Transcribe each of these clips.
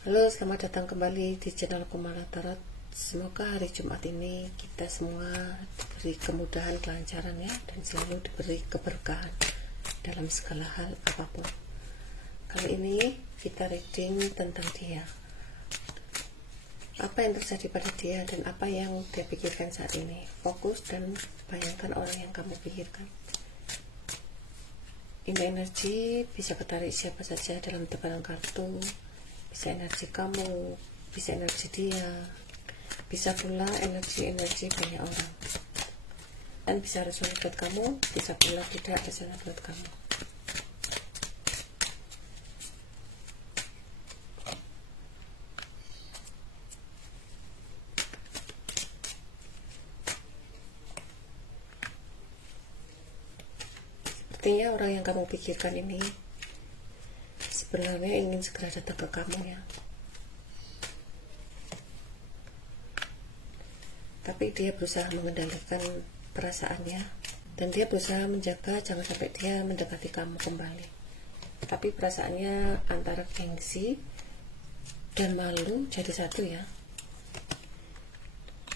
Halo, selamat datang kembali di channel Kumala Tarot. Semoga hari Jumat ini kita semua diberi kemudahan, kelancaran ya, dan selalu diberi keberkahan dalam segala hal apapun. Kali ini kita reading tentang dia. Apa yang terjadi pada dia dan apa yang dia pikirkan saat ini. Fokus dan bayangkan orang yang kamu pikirkan. Ini energi bisa ketarik siapa saja dalam tebaran kartu. Bisa energi kamu, bisa energi dia, bisa pula energi-energi banyak orang, dan bisa resonate buat kamu, bisa pula tidak resonate buat kamu. Sepertinya orang yang kamu pikirkan ini sebenarnya ingin segera datang ke kamu ya, tapi dia berusaha mengendalikan perasaannya dan dia berusaha menjaga jangan sampai dia mendekati kamu kembali. Tapi perasaannya antara gengsi dan malu jadi satu ya.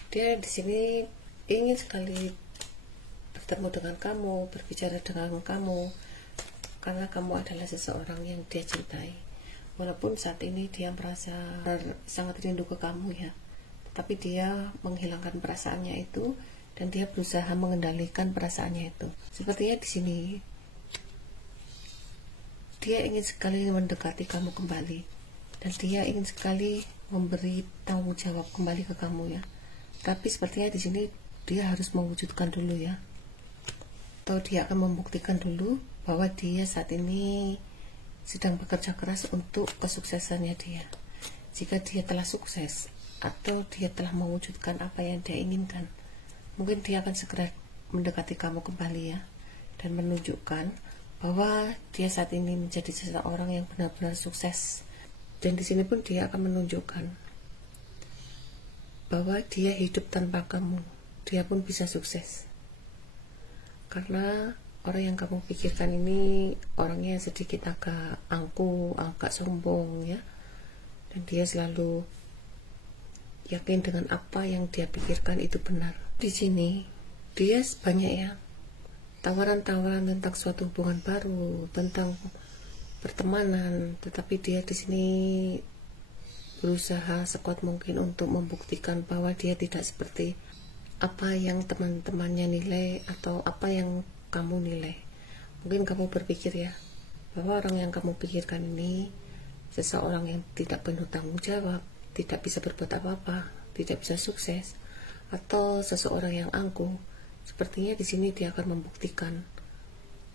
Dia di sini ingin sekali bertemu dengan kamu, berbicara dengan kamu, karena kamu adalah seseorang yang dia cintai. Walaupun saat ini dia merasa sangat rindu ke kamu ya, tapi dia menghilangkan perasaannya itu dan dia berusaha mengendalikan perasaannya itu. Sepertinya di sini dia ingin sekali mendekati kamu kembali dan dia ingin sekali memberi tanggung jawab kembali ke kamu ya. Tapi sepertinya di sini dia harus mewujudkan dulu ya, atau dia akan membuktikan dulu bahwa dia saat ini sedang bekerja keras untuk kesuksesannya dia. Jika dia telah sukses atau dia telah mewujudkan apa yang dia inginkan, mungkin dia akan segera mendekati kamu kembali ya, dan menunjukkan bahwa dia saat ini menjadi seseorang yang benar-benar sukses. Dan di sini pun dia akan menunjukkan bahwa dia hidup tanpa kamu, dia pun bisa sukses. Karena orang yang kamu pikirkan ini orangnya sedikit agak angkuh, agak sombong ya, dan dia selalu yakin dengan apa yang dia pikirkan itu benar. Di sini dia banyak ya tawaran-tawaran tentang suatu hubungan baru, tentang pertemanan, tetapi dia di sini berusaha sekuat mungkin untuk membuktikan bahwa dia tidak seperti apa yang teman-temannya nilai atau apa yang kamu nilai. Mungkin kamu berpikir ya bahwa orang yang kamu pikirkan ini seseorang yang tidak penuh tanggung jawab, tidak bisa berbuat apa-apa, tidak bisa sukses, atau seseorang yang angkuh. Sepertinya di sini dia akan membuktikan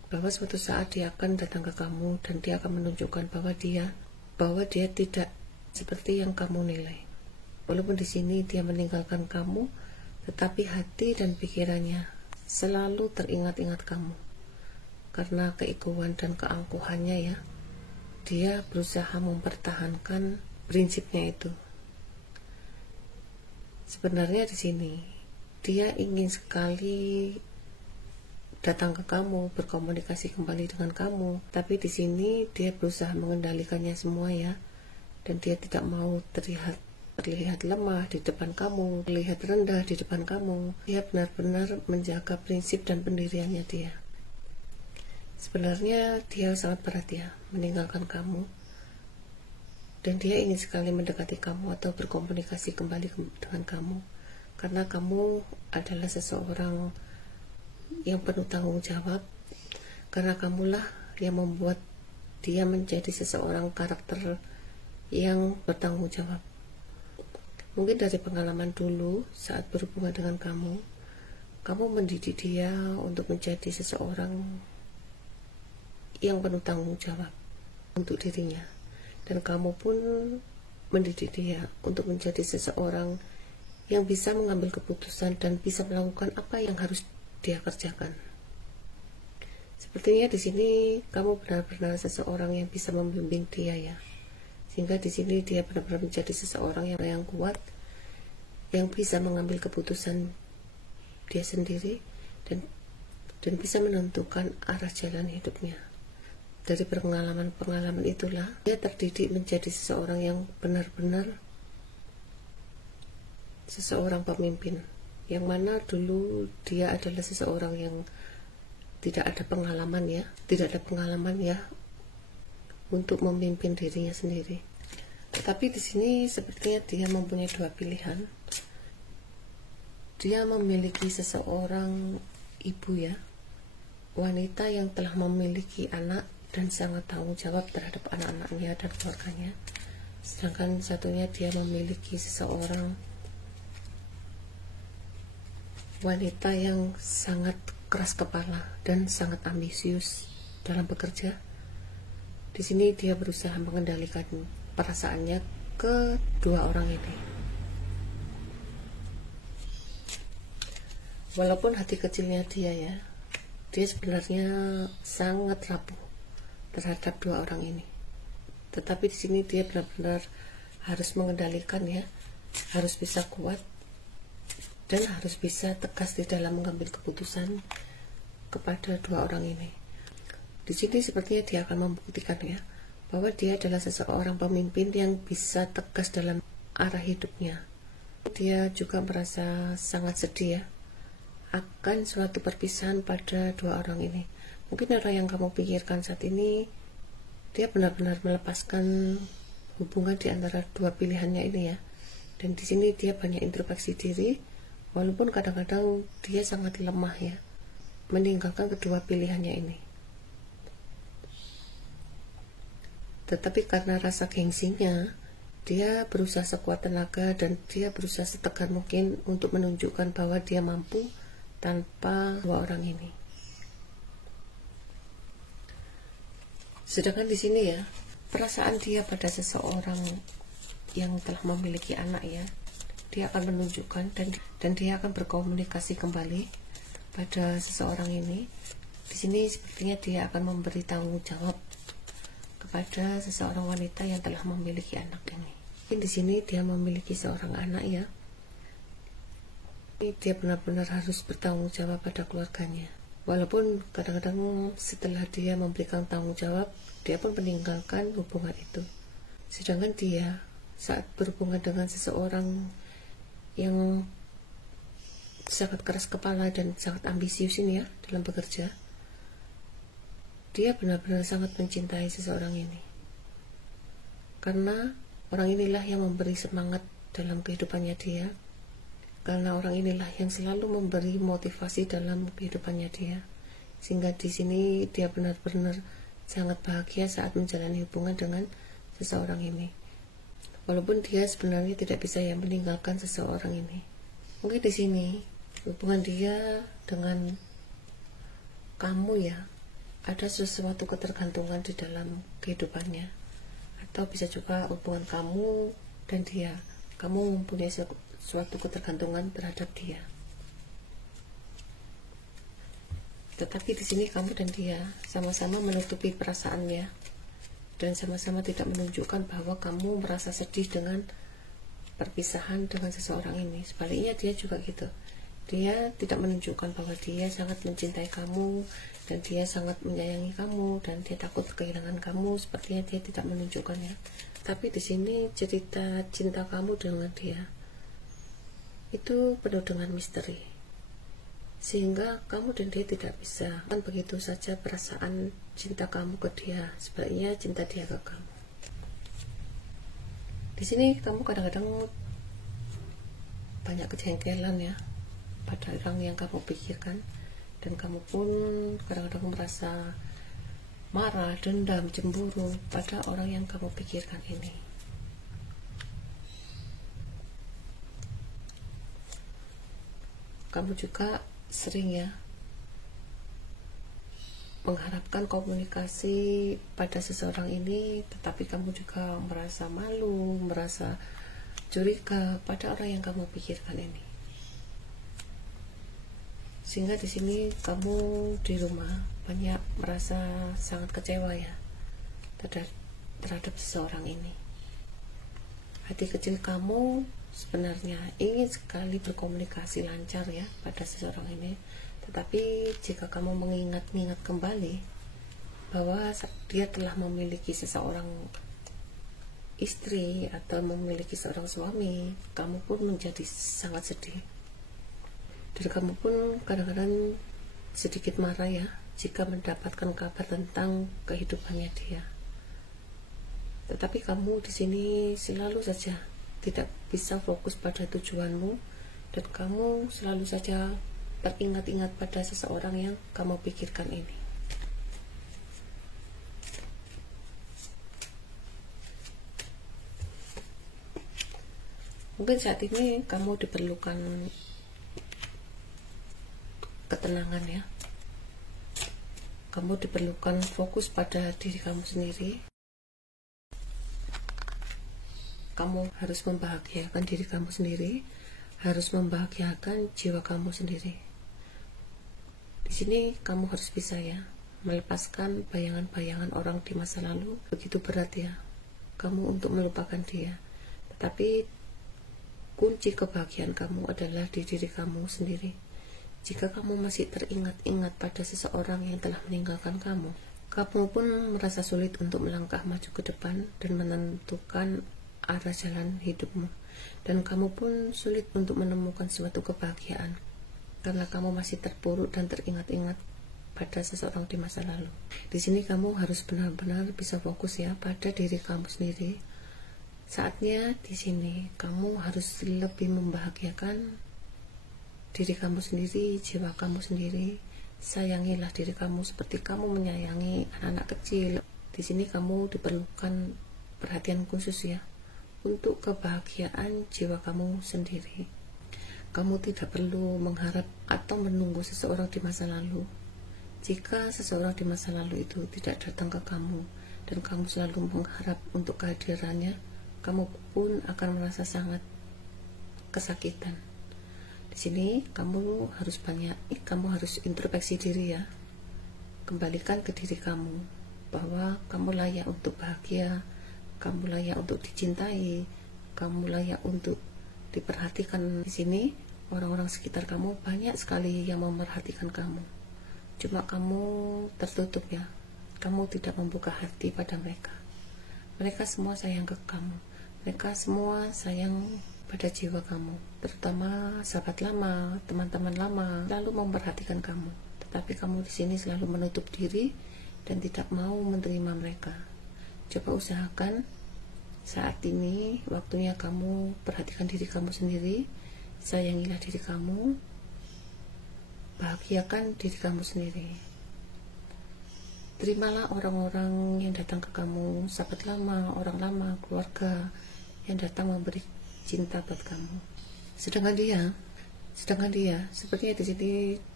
bahwa suatu saat dia akan datang ke kamu dan dia akan menunjukkan bahwa dia tidak seperti yang kamu nilai. Walaupun di sini dia meninggalkan kamu, tetapi hati dan pikirannya selalu teringat-ingat kamu. Karena keegoan dan keangkuhannya ya, dia berusaha mempertahankan prinsipnya itu. Sebenarnya di sini dia ingin sekali datang ke kamu, berkomunikasi kembali dengan kamu, tapi di sini dia berusaha mengendalikannya semua ya, dan dia tidak mau terlihat lemah di depan kamu, terlihat rendah di depan kamu. Dia benar-benar menjaga prinsip dan pendiriannya dia. Sebenarnya dia sangat berat ya meninggalkan kamu, dan dia ingin sekali mendekati kamu atau berkomunikasi kembali dengan kamu, karena kamu adalah seseorang yang penuh tanggung jawab, karena kamulah yang membuat dia menjadi seseorang karakter yang bertanggung jawab. Mungkin dari pengalaman dulu saat berhubungan dengan kamu mendidik dia untuk menjadi seseorang yang penuh tanggung jawab untuk dirinya, dan kamu pun mendidik dia untuk menjadi seseorang yang bisa mengambil keputusan dan bisa melakukan apa yang harus dia kerjakan. Sepertinya di sini kamu benar-benar seseorang yang bisa membimbing dia ya, sehingga di sini dia benar-benar menjadi seseorang yang kuat, yang bisa mengambil keputusan dia sendiri dan bisa menentukan arah jalan hidupnya. dari pengalaman-pengalaman itulah dia terdidik menjadi seseorang yang benar-benar seseorang pemimpin, yang mana dulu dia adalah seseorang yang tidak ada pengalaman ya untuk memimpin dirinya sendiri. Tetapi di sini sepertinya dia mempunyai dua pilihan. Dia memiliki seseorang ibu ya, wanita yang telah memiliki anak dan sangat tanggung jawab terhadap anak-anaknya dan keluarganya. Sedangkan satunya dia memiliki seseorang wanita yang sangat keras kepala dan sangat ambisius dalam bekerja. Di sini dia berusaha mengendalikan perasaannya ke dua orang ini. Walaupun hati kecilnya dia sebenarnya sangat rapuh terhadap dua orang ini. Tetapi di sini dia benar-benar harus mengendalikan ya, harus bisa kuat dan harus bisa tegas di dalam mengambil keputusan kepada dua orang ini. Di sini sepertinya dia akan membuktikan ya, bahwa dia adalah seseorang pemimpin yang bisa tegas dalam arah hidupnya. Dia juga merasa sangat sedih ya akan suatu perpisahan pada dua orang ini. Mungkin orang yang kamu pikirkan saat ini, dia benar-benar melepaskan hubungan di antara dua pilihannya ini ya. Dan di sini dia banyak introspeksi diri, walaupun kadang-kadang dia sangat lemah ya, meninggalkan kedua pilihannya ini. Tetapi karena rasa gengsinya, dia berusaha sekuat tenaga dan dia berusaha setegar mungkin untuk menunjukkan bahwa dia mampu tanpa dua orang ini. Sedangkan di sini ya, perasaan dia pada seseorang yang telah memiliki anak ya, dia akan menunjukkan dan dia akan berkomunikasi kembali pada seseorang ini. Di sini sepertinya dia akan memberi tanggung jawab kepada seseorang wanita yang telah memiliki anak ini. Di sini dia memiliki seorang anak ya. Dia benar-benar harus bertanggung jawab pada keluarganya. Walaupun kadang-kadang setelah dia memberikan tanggung jawab, dia pun meninggalkan hubungan itu. Sedangkan dia saat berhubungan dengan seseorang yang sangat keras kepala dan sangat ambisius ini ya dalam bekerja, dia benar-benar sangat mencintai seseorang ini. Karena orang inilah yang memberi semangat dalam kehidupannya dia. Karena orang inilah yang selalu memberi motivasi dalam kehidupannya dia. Sehingga di sini dia benar-benar sangat bahagia saat menjalani hubungan dengan seseorang ini. Walaupun dia sebenarnya tidak bisa ya meninggalkan seseorang ini. Mungkin di sini hubungan dia dengan kamu ya, ada sesuatu ketergantungan di dalam kehidupannya. Atau bisa juga hubungan kamu dan dia, kamu mempunyai suatu ketergantungan terhadap dia. Tetapi di sini kamu dan dia sama-sama menutupi perasaannya dan sama-sama tidak menunjukkan bahwa kamu merasa sedih dengan perpisahan dengan seseorang ini. Sebaliknya dia juga gitu. Dia tidak menunjukkan bahwa dia sangat mencintai kamu dan dia sangat menyayangi kamu dan dia takut kehilangan kamu. Sepertinya dia tidak menunjukkannya. Tapi di sini cerita cinta kamu dengan dia itu penuh dengan misteri, sehingga kamu dan dia tidak bisa kan begitu saja perasaan cinta kamu ke dia. Sebaliknya cinta dia ke kamu. Di sini kamu kadang-kadang banyak kejengkelan ya pada orang yang kamu pikirkan, dan kamu pun kadang-kadang merasa marah, dendam, cemburu pada orang yang kamu pikirkan ini. Kamu juga sering ya mengharapkan komunikasi pada seseorang ini, tetapi kamu juga merasa malu, merasa curiga pada orang yang kamu pikirkan ini. Sehingga di sini kamu di rumah banyak merasa sangat kecewa ya terhadap seseorang ini. Hati kecil kamu sebenarnya ingin sekali berkomunikasi lancar ya pada seseorang ini, tetapi jika kamu mengingat-ingat kembali bahwa dia telah memiliki seseorang istri atau memiliki seorang suami, kamu pun menjadi sangat sedih. Dan kamu pun kadang-kadang sedikit marah ya jika mendapatkan kabar tentang kehidupannya dia. Tetapi kamu di sini selalu saja tidak bisa fokus pada tujuanmu, dan kamu selalu saja teringat-ingat pada seseorang yang kamu pikirkan ini. Mungkin saat ini kamu diperlukan ketenangan ya. Kamu diperlukan fokus pada diri kamu sendiri. Kamu harus membahagiakan diri kamu sendiri, harus membahagiakan jiwa kamu sendiri. Di sini kamu harus bisa ya, melepaskan bayangan-bayangan orang di masa lalu. Begitu berat ya kamu untuk melupakan dia. Tetapi kunci kebahagiaan kamu adalah di diri kamu sendiri. Jika kamu masih teringat-ingat pada seseorang yang telah meninggalkan kamu, kamu pun merasa sulit untuk melangkah maju ke depan dan menentukan arah jalan hidupmu. Dan kamu pun sulit untuk menemukan suatu kebahagiaan, karena kamu masih terpuruk dan teringat-ingat pada seseorang di masa lalu. Di sini kamu harus benar-benar bisa fokus ya pada diri kamu sendiri. Saatnya di sini kamu harus lebih membahagiakan diri kamu sendiri, jiwa kamu sendiri. Sayangilah diri kamu seperti kamu menyayangi anak-anak kecil. Di sini kamu diperlukan perhatian khusus ya untuk kebahagiaan jiwa kamu sendiri. Kamu tidak perlu mengharap atau menunggu seseorang di masa lalu. Jika seseorang di masa lalu itu tidak datang ke kamu dan kamu selalu mengharap untuk kehadirannya, kamu pun akan merasa sangat kesakitan. Di sini kamu harus introspeksi diri ya. Kembalikan ke diri kamu bahwa kamu layak untuk bahagia, kamu layak untuk dicintai, kamu layak untuk diperhatikan. Di sini orang-orang sekitar kamu banyak sekali yang memperhatikan kamu. Cuma kamu tertutup ya. Kamu tidak membuka hati pada mereka. Mereka semua sayang ke kamu. Mereka semua sayang pada jiwa kamu, terutama sahabat lama, teman-teman lama, selalu memperhatikan kamu. Tetapi kamu di sini selalu menutup diri dan tidak mau menerima mereka. Coba usahakan saat ini waktunya kamu perhatikan diri kamu sendiri, sayangilah diri kamu, bahagiakan diri kamu sendiri. Terimalah orang-orang yang datang ke kamu, sahabat lama, orang lama, keluarga yang datang memberi cinta buat kamu. Sedangkan dia sepertinya di sini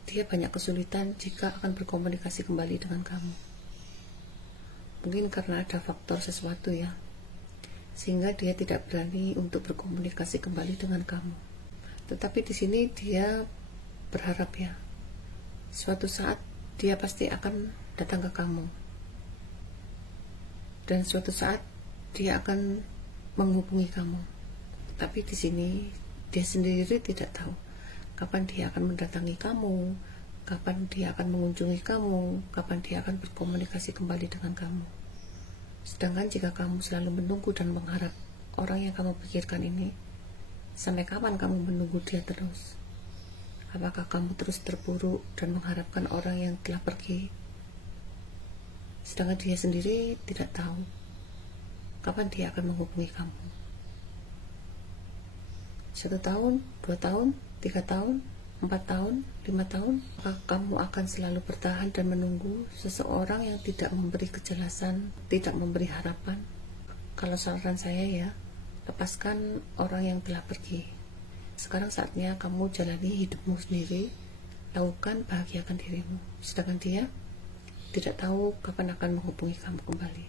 dia banyak kesulitan jika akan berkomunikasi kembali dengan kamu. Mungkin karena ada faktor sesuatu ya, sehingga dia tidak berani untuk berkomunikasi kembali dengan kamu. Tetapi di sini dia berharap ya, suatu saat dia pasti akan datang ke kamu, dan suatu saat dia akan menghubungi kamu. Tapi di sini dia sendiri tidak tahu kapan dia akan mendatangi kamu, kapan dia akan mengunjungi kamu, kapan dia akan berkomunikasi kembali dengan kamu. Sedangkan jika kamu selalu menunggu dan mengharap orang yang kamu pikirkan ini, sampai kapan kamu menunggu dia terus? Apakah kamu terus terpuruk dan mengharapkan orang yang telah pergi, sedangkan dia sendiri tidak tahu kapan dia akan menghubungi kamu? 1 tahun, 2 tahun, 3 tahun, 4 tahun, 5 tahun? Apakah kamu akan selalu bertahan dan menunggu seseorang yang tidak memberi kejelasan, tidak memberi harapan? Kalau saran saya ya, lepaskan orang yang telah pergi. Sekarang saatnya kamu jalani hidupmu sendiri, lakukan bahagiakan dirimu. Sedangkan dia tidak tahu kapan akan menghubungi kamu kembali.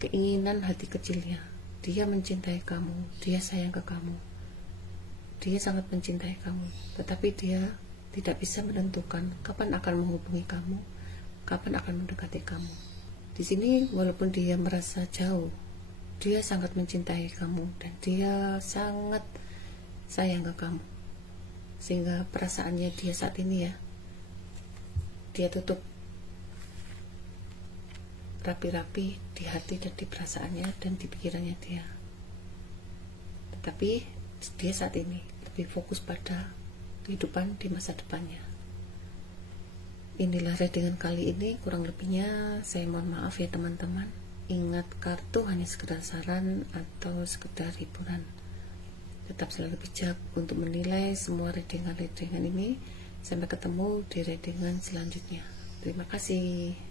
Keinginan hati kecilnya, dia mencintai kamu, dia sayang ke kamu, dia sangat mencintai kamu, tetapi dia tidak bisa menentukan kapan akan menghubungi kamu, kapan akan mendekati kamu. Di sini walaupun dia merasa jauh, dia sangat mencintai kamu dan dia sangat sayang ke kamu, sehingga perasaannya dia saat ini ya, dia tutup rapi-rapi di hati dan di perasaannya dan di pikirannya dia. Tetapi dia saat ini lebih fokus pada kehidupan di masa depannya. Inilah readingan kali ini, kurang lebihnya saya mohon maaf ya teman-teman. Ingat, kartu hanya sekedar saran atau sekedar hiburan. Tetap selalu bijak untuk menilai semua readingan ini. Sampai ketemu di readingan selanjutnya. Terima kasih.